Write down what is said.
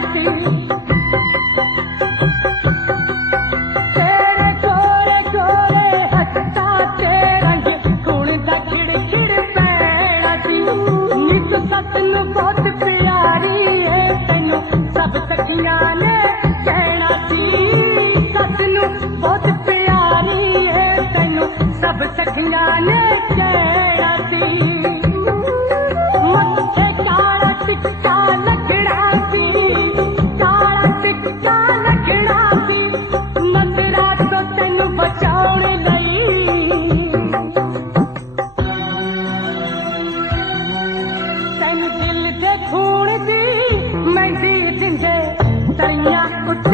सी। तेरे गोरे गोरे हत्थां ते रंग खून दा खिड़-खिड़ पैणा सी। नी तू सस नूं बहुत प्यारी है, तैनूं सब सखियां ने कहना सी। सस नूं बहुत प्यारी है, तैनूं सब सखियां ने कहना सी। मत्थे काला टिक्का लगना सी, काला टिक्का लगना सी, नजरां तो तैनूं बचाउण लई। तैनूं दिल दे खून दी मेहंदी दिंदे दरिया उत्ते